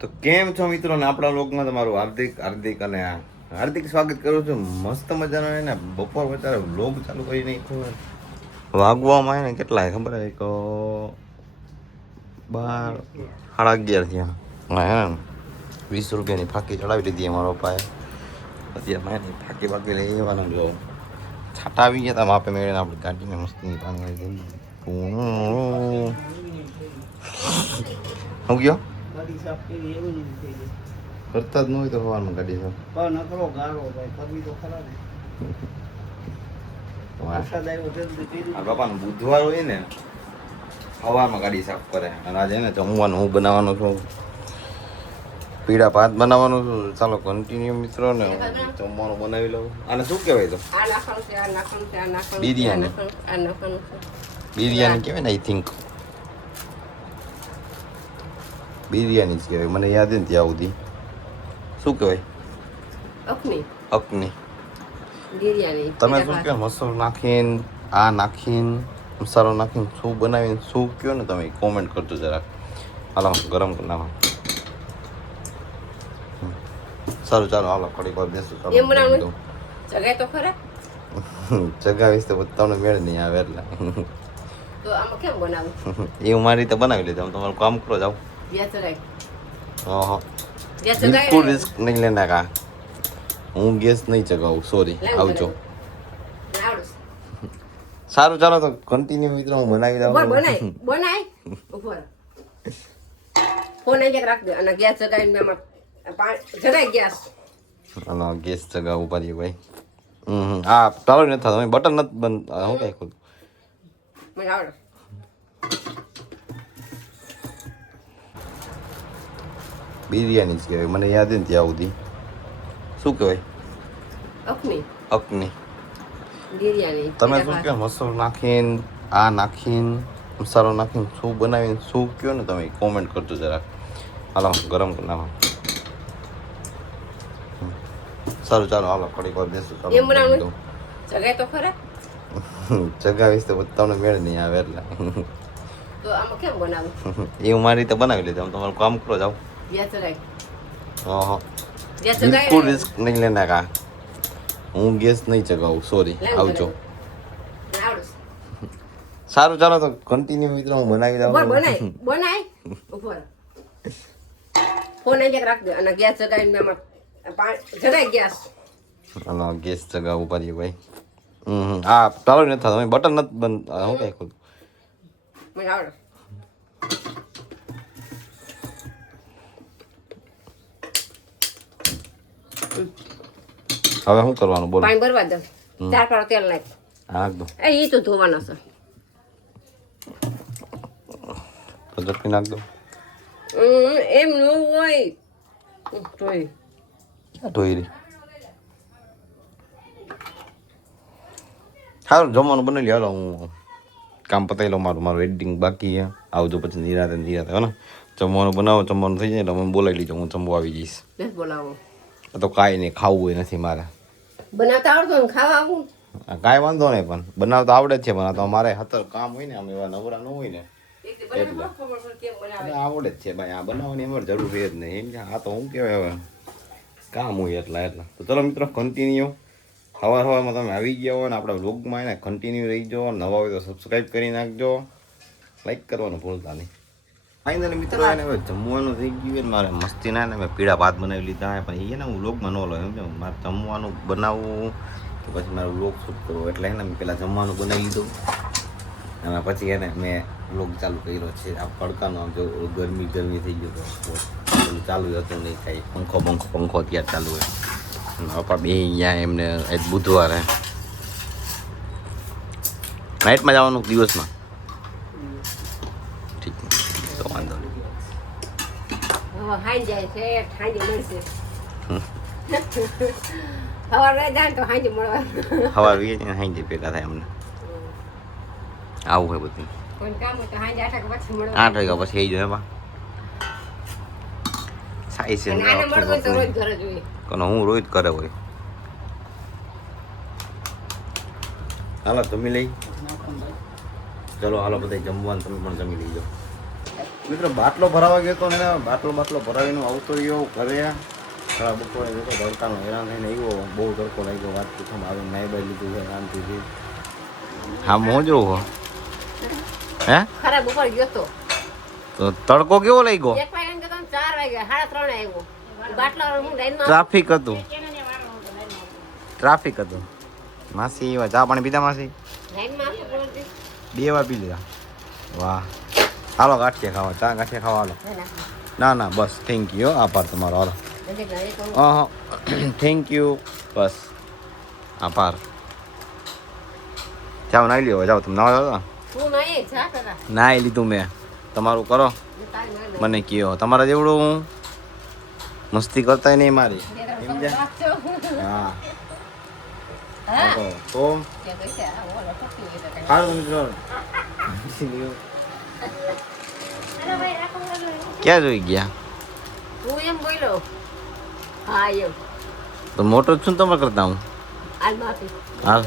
તો કેમ છો મિત્રો ને આપણા લોકમાં તમારું હાર્દિક અને હાર્દિક સ્વાગત કરું છું. મસ્ત મજાનો હે ને બપોર વચારે વ્લોગ ચાલુ કરી નાખ્યો. વાગવામાં આવે ને કેટલા ખબર હે તો 12 સાડા 11 થયા. હા 20 રૂપિયાની ફાકી ચડાવી દીધી અમારા પપ્પાએ. અત્યારે મારે ફાકી બાકી લઈ જવાના જો છાટા આવી ગયા હતા માપે મેળીને આપણી ગાડીને મસ્તીની પાણી દઈ હું ગયો કરતા જ ન હોય તો સવારમાં ગાડી સાફ નકરો ગાળો ભાઈ કરવી તો ખરા ને વરસાદ આવ્યો જલ્દી આ બાપાનો બુધવાર હોય ને સવારમાં ગાડી સાફ કરે. અને આજે ને જમવાનું હું બનાવવાનો છું, પીળા ભાત બનાવવાનું છું. ચાલો કન્ટિન્યુ મિત્રો ને જમવાનું બનાવી લઉં. આને શું કહેવાય તો બિરયાની બિરયાની કહેવાય ને આઈ થિંક બિરયાની જ કહેવાય. મને યાદ નથી ત્યાં સુધી શું કહેવાય અકની બિરયાની તમે શું કહો મસાલો નાખીને આ નાખીને મસાલો નાખીને શું બનાવીને શું કહો ને તમે કોમેન્ટ કરજો જરાક. હાલો ગરમ કરી નાખો. સારું ચાલો હાલો થોડીક વાર બેસું. એમ બનાવવાનું જગાય તો ખરા જગાવીશ તો તમને મેળ નહીં આવે એટલે તો આમાં કેમ બનાવું એવું મારી રીતે બનાવી લેજો. તમારું કામ કરો જાઓ. ગેસ જગાય ઓહો ગેસ બિલકુલ જગાય રિસ્ક નહીં લેના કા. હું ગેસ નહીં ચગાવું સોરી. આવજો. સારું ચાલો તો કન્ટિન્યુ મિત્રો હું બનાવી દઉં. બનાય ઉપર ફોન અહીં રાખ દે અને ગેસ જગાવીને એમાં જગાય ગેસ હાલો ગેસ ચગાવવું પાડીએ ભાઈ. હા ચાલો નથી થતો બટન નથી બંધ. હું કઈ ખુદ મને આવડે બિરયાની જ કહેવાય. મને યાદ નથી ત્યાં સુધી શું કહેવાય અકની બિરયાની તમે શું કહો મસાલો નાખીને આ નાખીને મસાલો નાખીને શું બનાવીને શું કહો ને તમે કોમેન્ટ કરજો જરાક. હાલો ગરમ કરી નાખો. સારું ચાલો હાલો થોડીક વાર બેસું. એમ બનાવવાનું જગાય તો ખરા જગાવીશ તો તમને મેળ નહીં આવે એટલે તો આમાં કેમ બનાવું એવું મારી રીતે બનાવી લેજો. તમારું કામ કરો જાઓ. ગેસ જગાય ઓહો ગેસ બિલકુલ જગાય રિસ્ક નહીં લેના કા. હું ગેસ નહીં ચગાવું સોરી. આવજો. સારું ચાલો તો કન્ટિન્યુ મિત્રો હું બનાવી દઉં. બનાય ઉપર ફોન અહીં રાખ દે અને ગેસ જગાવીને એમાં જગાય ગેસ હાલો ગેસ ચગાવવું પાડીએ ભાઈ. હા ચાલો નથી થતો બટન નથી બંધ. હું કઈ ખુદ મને આવડે હવે શું કરવાનું બોલો. પાણી ભરવા દો 4 પારો તેલ નાખ. નાખ દો એ તો ધોવાના છે તો ઝડપી નાખ દો. એમ ન હોય તોય ધોઈ રહી. સારું જમવાનું બનાવી લે. હાલો હું કામ પતાવી લઉં. મારું એડિટિંગ બાકી છે. આવજો પછી નિરાતે હે ને જમવાનું બનાવો. જમવાનું થઈ જાય એટલે મને બોલાવી લીધો. હું જમવા આવી જઈશ. બસ બોલાવો તો કાંઈ નહીં ખાવું હોય નથી મારે. બનાવતા આવડતું ને ખાવા આવું કાંઈ વાંધો નહીં પણ બનાવતા આવડે જ છે. પણ આ તો મારે હતર કામ હોય ને આમ એવા નવરા ન હોય ને આવડે જ છે ભાઈ. આ બનાવવાની અમારે જરૂર છે જ નહીં. એમ કે આ તો શું કહેવાય હવે કામ હોય એટલા. તો ચલો મિત્રો કન્ટિન્યુ સવારમાં તમે આવી ગયા હોય ને આપણા વ્લોગમાં એને કન્ટિન્યુ રહી જાઓ. નવા હોય તો સબસ્ક્રાઈબ કરી નાખજો. લાઈક કરવાનું ભૂલતા નહીં. ફાઇનલી મિત્રો એને હવે જમવાનું થઈ ગયું. મારે મસ્તી ના ને મેં પીળા ભાત બનાવી લીધા. પણ એ ને હું વ્લોગમાં ન લો એમ કે મારે જમવાનું બનાવવું કે પછી મારે વ્લોગ શૂટ કરવો એટલે એને મેં પહેલાં જમવાનું બનાવી લીધું. અને પછી એને મેં વ્લોગ ચાલુ કર્યો છે. આ પડકાનો આમ જો ગરમી થઈ ગયો તો ચાલુ હતું નહીં કાંઈ. પંખો અત્યારે ચાલુ હોય. પપ્પા બે અહીંયા એમને આજ બુધવારે નાઇટમાં જવાનું દિવસમાં ઠીક તો વાંધો નહીં. હાઈ જાય છે હાઈ મળશે સવાર જાય તો હાઈ મળવા સવાર વીએ ને હાઈ જાય ભેગા થાય અમને. આવું હોય બધું. કોઈ કામ હોય તો હાઈ 8 વાગ્યા પછી મળવા 8 વાગ્યા પછી આવી જાય. એમાં સાઈ છે આને મળવું તો રોજ ઘરે જોઈએ. હું રોજ કરે હોય. હાલો જમી લઈ. ચલો હાલો બધા જમવાનું તમે પણ જમી લઈ જાઓ. મિત્રો બાટલો ભરાવા ગયો તો ને બાટલો ભરાવીને આવતો રહ્યો ઘરે ખરા બપોરે જોતો તડકાનો હેરાન થઈને આવ્યો બહુ તડકો લાગ્યો વાત પૂછવામાં આવે નાઈ બાઈ લીધું છે શાંતિથી હા મોજો હો હે ખરાબ ઉપર ગયો તો તડકો કેવો લાગ્યો 1 વાગે ગયો તો 4 વાગે 3:30 આવ્યો બાટલો હું લાઈનમાં ટ્રાફિક હતું માસી એવા ચા પાણી પીધા માસી લાઈનમાં આવતો રોજ 2 વાર પી લીધા વાહ હાલો ગાંઠિયા ખાવા ચા ગાંઠિયા ખાવા હાલો ના બસ થેન્ક યુ આભાર તમારો હાલો હા થેન્ક યુ બસ આભાર જાઓ નાઈ લ્યો જાઓ તમે નાવા જાઓ હું નહીં જા કરા નાઈ લીધું મેં તમારું કરો મને કયો તમારા જેવડું હું મસ્તી કરતા નહીં મારી હા તો સારું મિત્રો ક્યાં જોઈ ગયા હું એમ બોલ્યો હા એમ તો મોટો જ છું તમારે કરતા હું હાલ માફી હા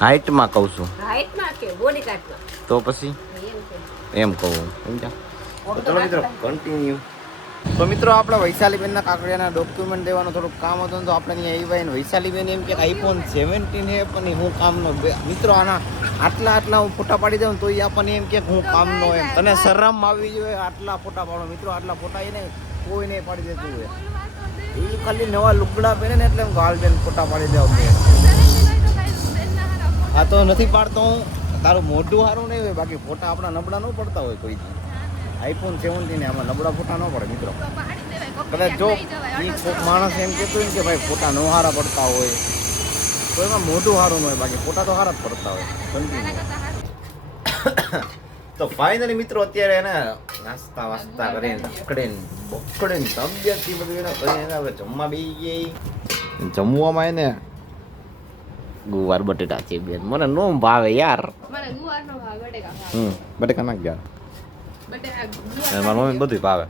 હાઈટમાં કહું છું હાઈટમાં કે બોડી કાટમાં તો પછી એમ છે એમ કહું સમજ્યા તો ચલો મિત્રો કન્ટિન્યુ તો મિત્રો આપણે વૈશાલીબેનના કાકડિયાના ડોક્યુમેન્ટ દેવાનું થોડુંક કામ હતું ને તો આપણે ત્યાં આવ્યા ને વૈશાલીબેન એમ કે આઈફોન 17 છે પણ હું કામનો મિત્રો આના આટલા હું ફોટા પાડી દઉં તો એ આપણને એમ કે હું કામનો એમ તને શરમ આવી જોઈએ આટલા ફોટા પાડો મિત્રો આટલા ફોટા એને કોઈ નહીં પાડી દેતું હોય એ ખાલી નવા લુગડા પહેરે ને એટલે હું ગાર્લબેન ફોટા પાડી દેવા આ તો નથી પાડતો હું તારું મોઢું સારું નહીં હોય બાકી ફોટા આપણા નબળા ન પડતા હોય કોઈ આઈફોન 17 ને આમાં નબળા ફોટા ન પડે મિત્રો કદાચ જો એ માણસ એમ કહેતો હોય ને કે ભાઈ ફોટા નો સારા પડતા હોય તો એમાં મોઢું સારું ન હોય બાકી ફોટા તો સારા જ પડતા હોય તો ફાઇનલી મિત્રો અત્યારે એને નાસ્તા વાસ્તા કરીને બકડીને તબિયતથી બધું એને કરીને હવે જમવા બેસી ગઈ જમવામાં એને ગુવાર બટેટા છે બેન મને નો ભાવે યાર મને ગુવાર નો ભાવે બટેકા નાખ યાર બટેકા મારી મમ્મી બધું ભાવે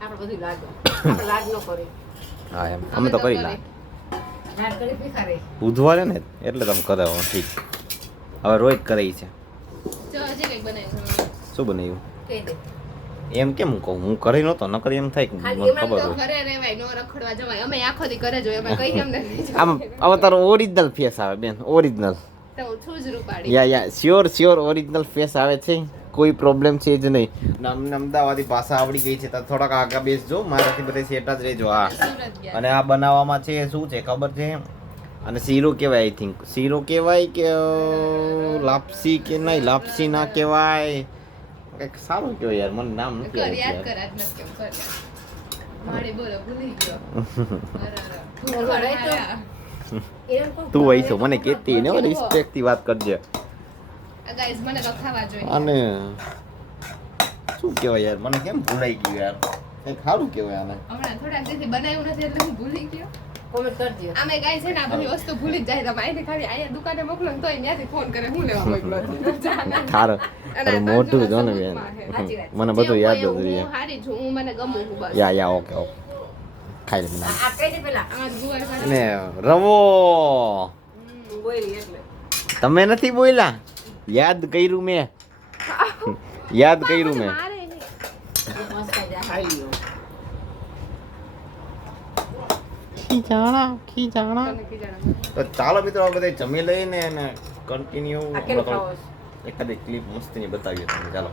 આપણે બધું લાગ આપણે લાગ ન કરી હા એમ અમે તો કરી લા લાગ કરી ભિખારે બુધવારે ને એટલે તમે કરે ઠીક હવે રોજ કરે છે જો હજી કઈક બનાવ્યું શું બનાવ્યું કહી દે એમ કેમ કહું હું કરી નહોતો નકર એમ થાય કે મને ખબર તો હોય ઘરે રહેવાય નો રખડવા જવાય અમે આખો દી ઘરે જોઈએ અમે કઈ અમને લઈ જાવ આમ હવે તારો ઓરિજિનલ ફેસ આવે બેન ઓરિજિનલ તો હું છું જ રૂપાડી યા શ્યોર ઓરિજિનલ ફેસ આવે છે કોઈ પ્રોબ્લેમ છે જ નહીં અમને અમદાવાદી ભાષા આવડી ગઈ છે તો થોડાક આગા બેસજો મારાથી બધે સેટ જ રહેજો હા સુરત ગયા અને આ બનાવવામાં છે શું છે ખબર છે અને શીરો કહેવાય આઈ થિંક શીરો કહેવાય કે લાપસી કે નહીં લાપસી ના કહેવાય કંઈક સારું કહેવાય યાર મને નામ નથી કર યાદ આવડતું કર આજ નથી કેમ કર મારી બોલો ભૂલી ગયો તું હોય છો મને કહેતી ને રિસ્પેક્ટ થી વાત કરજે ગાઈસ મને તો ખાવા જોઈએ અને શું કહેવાય યાર મને કેમ ભૂલાઈ ગયું યાર કંઈક સારું કહેવાય આને હમણાં થોડાક દીથી બનાવ્યું નથી એટલે હું ભૂલી ગયો કોમેન્ટ કરજો આમે ગાય છે ને આ બધી વસ્તુ ભૂલી જ જાય તમે અહીંથી ખાલી અહીંયા દુકાને મોકલો ને તોય ત્યાંથી ફોન કરે હું લેવા મોકલો તારું મોટું જો ને બેન મને બધું યાદ જ રહે હું હારી છું હું મને ગમું છું બસ યા ઓકે ખાઈ લે મને આ કહી દે પેલા આમાં ગુવાર ખાલી ને રવો બોલી એટલે તમે નથી બોલ્યા યાદ કર્યું મેં મારે નહીં મસ્ત ખાઈ લ્યો ખીજાણા તમે કીજાણા તો ચાલો મિત્રો આ બધા જમી લઈને કન્ટિન્યુ આ કેમ ખાવો એકાદી ક્લિપ મસ્તીની બતાવીએ તમને ચાલો